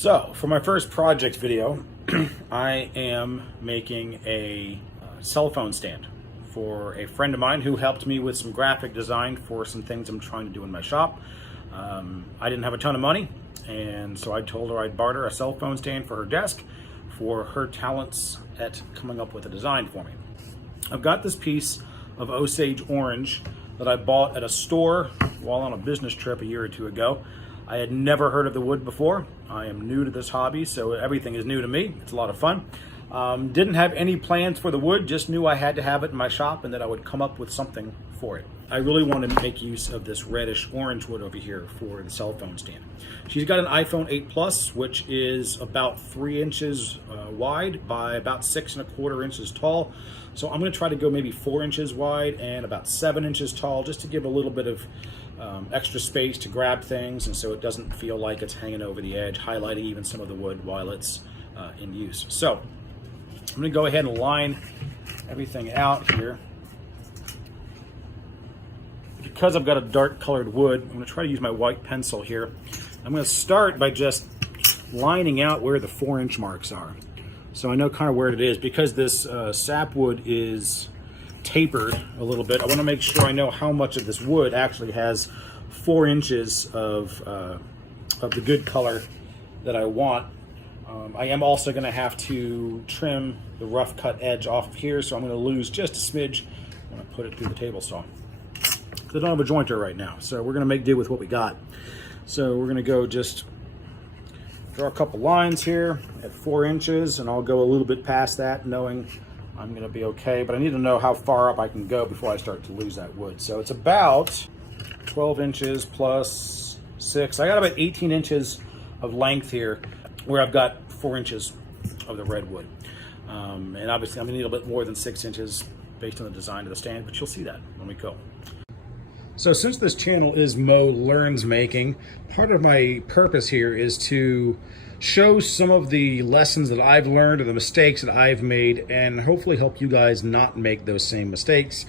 So for my first project video, I am making a cell phone stand for a friend of mine who helped me with some graphic design for some things I'm trying to do in my shop. I didn't have a ton of money, and so I told her I'd barter a cell phone stand for her desk for her talents at coming up with a design for me. I've got this piece of Osage Orange that I bought at a store while on a business trip a year or two ago. I had never heard of the wood before. I am new to this hobby, so everything is new to me. It's a lot of fun. Didn't have any plans for the wood, just knew I had to have it in my shop and that I would come up with something for it. I really wanted to make use of this reddish orange wood over here for the cell phone stand. She's got an iPhone 8 Plus, which is about 3 inches wide by about 6¼ inches tall. So I'm going to try to go maybe 4 inches wide and about 7 inches tall, just to give a little bit of extra space to grab things, and so it doesn't feel like it's hanging over the edge, highlighting even some of the wood while it's in use. So I'm going to go ahead and line everything out here. Because I've got a dark colored wood, I'm going to try to use my white pencil here. I'm going to start by just lining out where the 4-inch marks are, so I know kind of where it is. Because this sapwood is tapered a little bit, I want to make sure I know how much of this wood actually has 4 inches of the good color that I want. I am also going to have to trim the rough cut edge off of here, so I'm going to lose just a smidge when I put it through the table saw. I don't have a jointer right now, so we're going to make do with what we got. So we're going to go just draw a couple lines here at 4 inches, and I'll go a little bit past that, knowing I'm going to be okay, but I need to know how far up I can go before I start to lose that wood. So it's about 12 inches plus 6. I got about 18 inches of length here, where I've got 4 inches of the redwood. And obviously I'm going to need a little bit more than 6 inches based on the design of the stand, but you'll see that when we go. So since this channel is Mo Learns Making, part of my purpose here is to show some of the lessons that I've learned or the mistakes that I've made, and hopefully help you guys not make those same mistakes.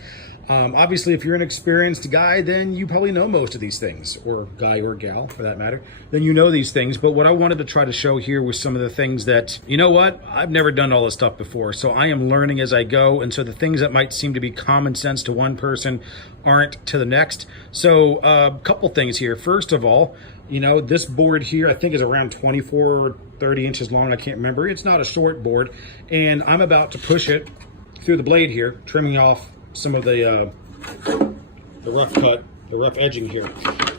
Obviously, if you're an experienced guy, then you probably know most of these things, or guy or gal for that matter, then you know these things. But what I wanted to try to show here was some of the things that, you know what, I've never done all this stuff before, so I am learning as I go, and so the things that might seem to be common sense to one person aren't to the next. So a couple things here. First of all, you know, this board here I think is around 24 or 30 inches long. I can't remember. It's not a short board, and I'm about to push it through the blade here, trimming off some of the rough cut, the rough edging here.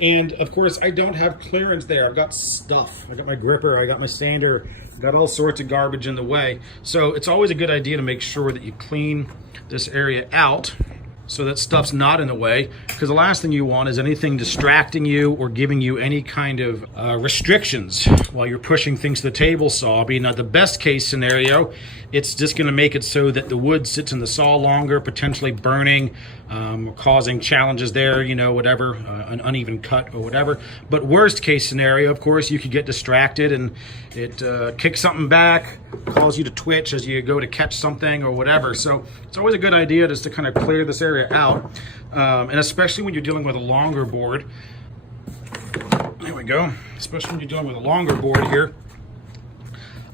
And of course I don't have clearance there. I've got stuff. I got my gripper, I got my sander, got all sorts of garbage in the way. So it's always a good idea to make sure that you clean this area out so that stuff's not in the way, because the last thing you want is anything distracting you or giving you any kind of restrictions while you're pushing things to the table saw. Being not the best case scenario, it's just going to make it so that the wood sits in the saw longer, potentially burning, causing challenges there, you know, whatever, an uneven cut or whatever. But worst case scenario, of course, you could get distracted and it kicks something back, cause you to twitch as you go to catch something or whatever. So it's always a good idea just to kind of clear this area out, and especially when you're dealing with a longer board. There we go. Especially when you're dealing with a longer board here,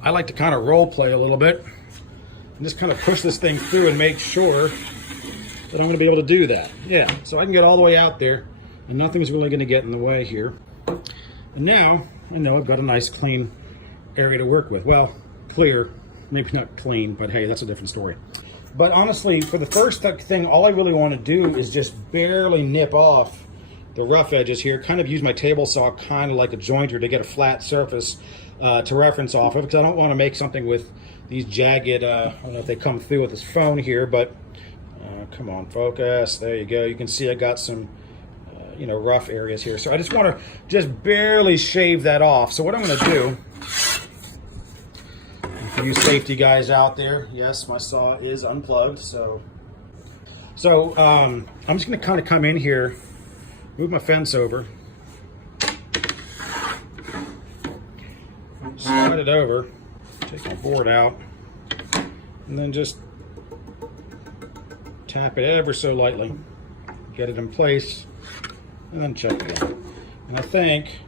I like to kind of role play a little bit and just kind of push this thing through and make sure that I'm going to be able to do that. Yeah, so I can get all the way out there and nothing's really going to get in the way here. And now I know I've got a nice clean area to work with. Well, clear, maybe not clean, but hey, that's a different story. But honestly, for the first thing, all I really want to do is just barely nip off the rough edges here, kind of use my table saw kind of like a jointer to get a flat surface to reference off of, because I don't want to make something with these jagged, I don't know if they come through with this phone here, but come on, focus, there you go. You can see I got some you know, rough areas here. So I just want to just barely shave that off. So what I'm going to do, for you safety guys out there, yes, my saw is unplugged. So I'm just going to kind of come in here, move my fence over, slide it over, take my board out, and then just tap it ever so lightly, get it in place, and then check it out. And I think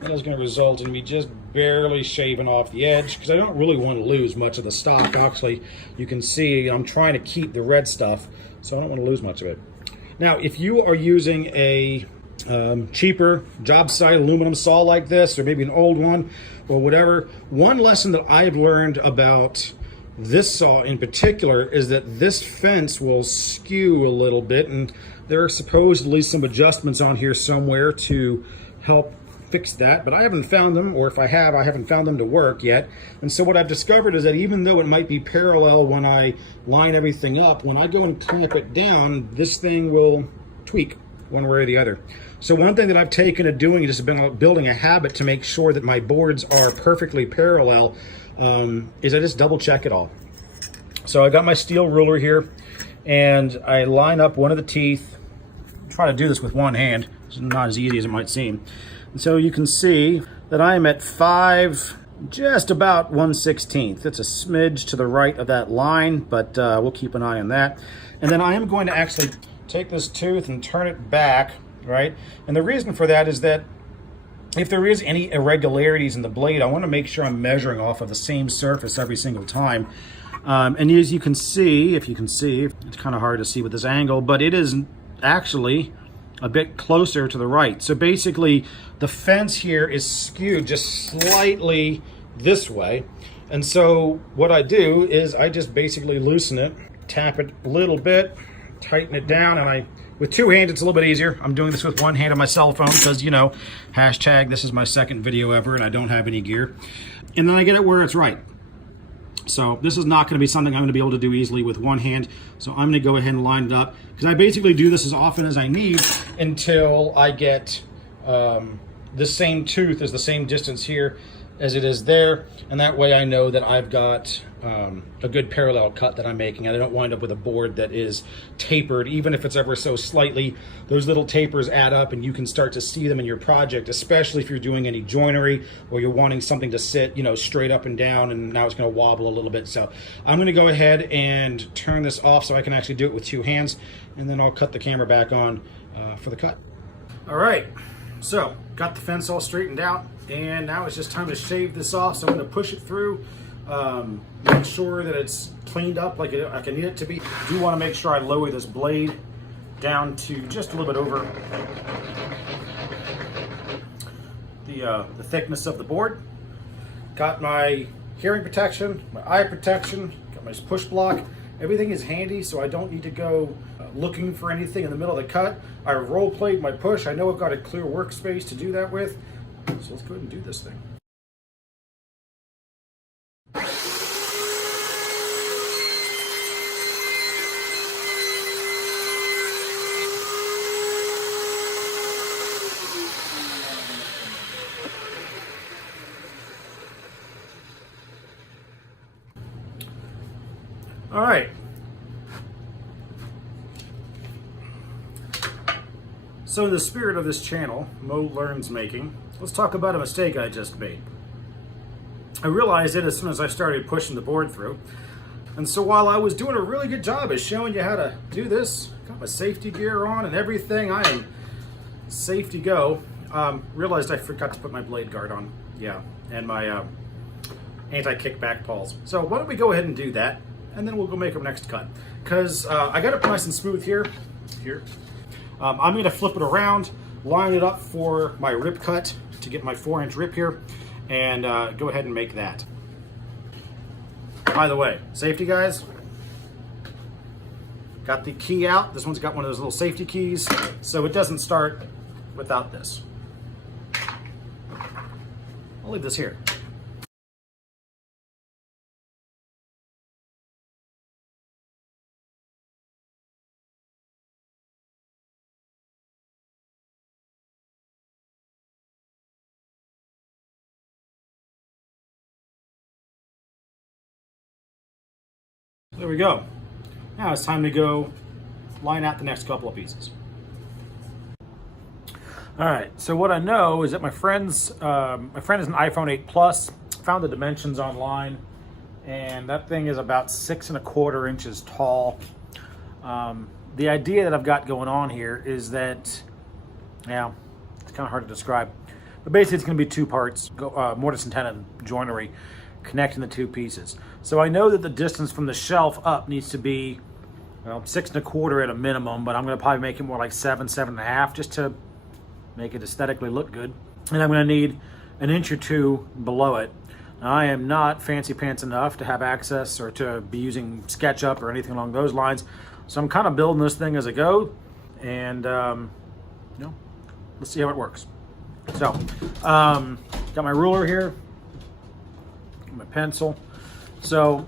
that is going to result in me just barely shaving off the edge, because I don't really want to lose much of the stock. Actually, you can see I'm trying to keep the red stuff, so I don't want to lose much of it. Now, if you are using a cheaper job site aluminum saw like this, or maybe an old one or whatever, one lesson that I've learned about this saw in particular is that this fence will skew a little bit, and there are supposedly some adjustments on here somewhere to help fix that, but I haven't found them, or if I have, I haven't found them to work yet. And so what I've discovered is that even though it might be parallel when I line everything up, when I go and clamp it down, this thing will tweak one way or the other. So one thing that I've taken to doing is been building a habit to make sure that my boards are perfectly parallel, is I just double check it all. So I got my steel ruler here, and I line up one of the teeth. Try to do this with one hand. It's not as easy as it might seem. And so you can see that I am at 5, just about 1/16. It's a smidge to the right of that line, but we'll keep an eye on that. And then I am going to actually take this tooth and turn it back, right? And the reason for that is that if there is any irregularities in the blade, I want to make sure I'm measuring off of the same surface every single time. And as you can see, if you can see, it's kind of hard to see with this angle, but it is actually a bit closer to the right. So basically the fence here is skewed just slightly this way. And so what I do is I just basically loosen it, tap it a little bit, tighten it down, and with two hands it's a little bit easier. I'm doing this with one hand on my cell phone because, you know, hashtag this is my second video ever and I don't have any gear. And then I get it where it's right. So this is not going to be something I'm going to be able to do easily with one hand. So I'm going to go ahead and line it up, because I basically do this as often as I need until I get the same tooth is the same distance here as it is there. And that way I know that I've got a good parallel cut that I'm making, and I don't wind up with a board that is tapered, even if it's ever so slightly. Those little tapers add up, and you can start to see them in your project, especially if you're doing any joinery or you're wanting something to sit, you know, straight up and down, and now it's going to wobble a little bit. So I'm going to go ahead and turn this off so I can actually do it with two hands, and then I'll cut the camera back on for the cut. All right, so got the fence all straightened out, and now it's just time to shave this off. So I'm going to push it through, make sure that it's cleaned up like I need it to be. I do want to make sure I lower this blade down to just a little bit over the thickness of the board. Got my hearing protection, my eye protection, got my push block. Everything is handy, so I don't need to go looking for anything in the middle of the cut. I roll played my push. I know I've got a clear workspace to do that with. So let's go ahead and do this thing. All right. So in the spirit of this channel, Mo Learns Making, let's talk about a mistake I just made. I realized it as soon as I started pushing the board through. And so while I was doing a really good job of showing you how to do this, got my safety gear on and everything, I am safe to go, realized I forgot to put my blade guard on. Yeah, and my anti-kickback pawls. So why don't we go ahead and do that, and then we'll go make our next cut. Because I got it nice and smooth here. I'm going to flip it around, line it up for my rip cut to get my 4-inch rip here, and go ahead and make that. By the way, safety guys, got the key out. This one's got one of those little safety keys, so it doesn't start without this. I'll leave this here. There we go. Now it's time to go line out the next couple of pieces. All right, so what I know is that my friend is an iPhone 8 Plus, found the dimensions online, and that thing is about 6¼ inches tall. The idea that I've got going on here is that, yeah, it's kind of hard to describe. But basically it's going to be two parts, mortise and tenon joinery connecting the two pieces. So I know that the distance from the shelf up needs to be, well, 6 1/4 at a minimum, but I'm going to probably make it more like 7, 7.5 just to make it aesthetically look good. And I'm going to need an inch or two below it. Now, I am not fancy pants enough to have access or to be using SketchUp or anything along those lines. So I'm kind of building this thing as I go, and let's see how it works. So, got my ruler here, my pencil. So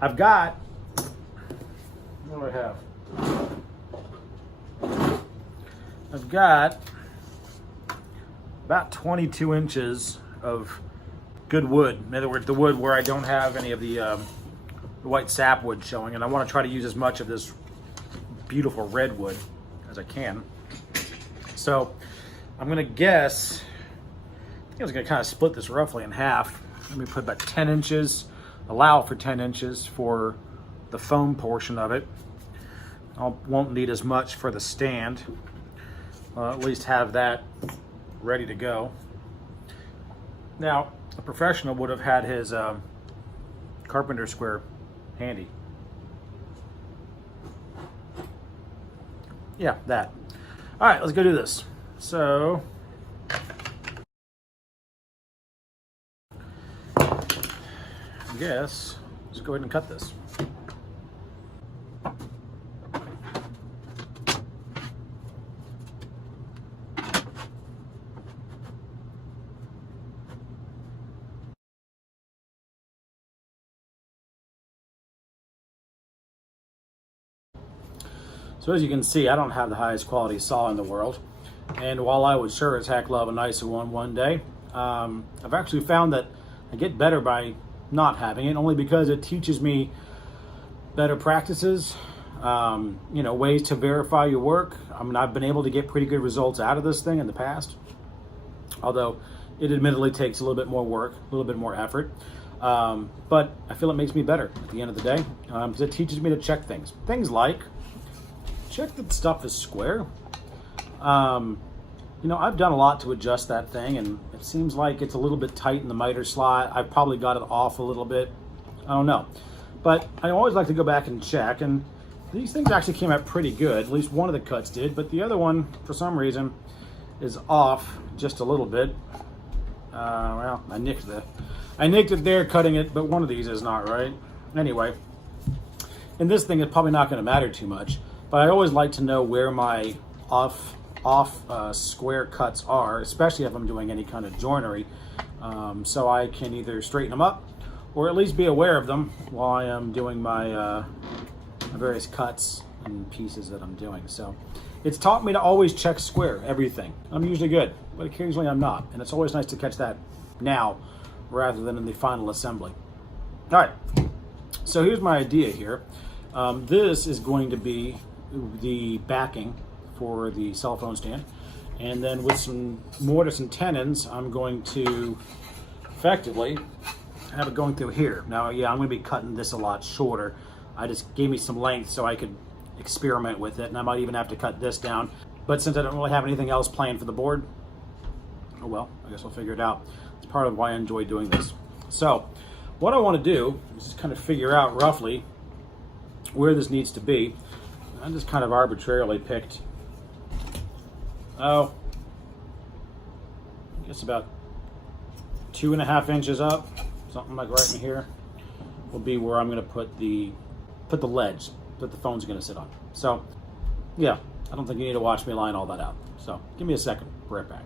I've got, what do I have? I've got about 22 inches of good wood. In other words, the wood where I don't have any of the white sapwood showing, and I want to try to use as much of this beautiful redwood as I can. So I'm going to guess, I think I was going to kind of split this roughly in half. Let me put about 10 inches, allow for 10 inches for the foam portion of it. I won't need as much for the stand. I'll at least have that ready to go. Now, a professional would have had his carpenter square handy. Yeah, that. All right, let's go do this. So, I guess let's go ahead and cut this. So as you can see, I don't have the highest quality saw in the world. And while I would sure as heck love a nicer one day, I've actually found that I get better by not having it, only because it teaches me better practices, ways to verify your work. I mean, I've been able to get pretty good results out of this thing in the past, although it admittedly takes a little bit more work, a little bit more effort. But I feel it makes me better at the end of the day, because it teaches me to check things. Things like, check that stuff is square. I've done a lot to adjust that thing, and it seems like it's a little bit tight in the miter slot. I've probably got it off a little bit. I don't know. But I always like to go back and check, and these things actually came out pretty good. At least one of the cuts did, but the other one, for some reason, is off just a little bit. Well, I nicked it there cutting it, but one of these is not right. Anyway, in this thing, it's probably not going to matter too much, but I always like to know where my off square cuts are, especially if I'm doing any kind of joinery, so I can either straighten them up or at least be aware of them while I am doing my various cuts and pieces that I'm doing. So it's taught me to always check square everything. I'm usually good, but occasionally I'm not, and it's always nice to catch that now rather than in the final assembly. All right, so here's my idea here. This is going to be the backing for the cell phone stand, and then with some mortise and tenons, I'm going to effectively have it going through here. Now, yeah, I'm going to be cutting this a lot shorter. I just gave me some length so I could experiment with it, and I might even have to cut this down. But since I don't really have anything else planned for the board, oh well, I guess I'll figure it out. It's part of why I enjoy doing this. So what I want to do is just kind of figure out roughly where this needs to be. I just kind of arbitrarily picked, I guess about 2.5 inches up, something like right in here, will be where I'm going to put the ledge that the phone's going to sit on. So, yeah, I don't think you need to watch me line all that out. So, give me a second. Be right back.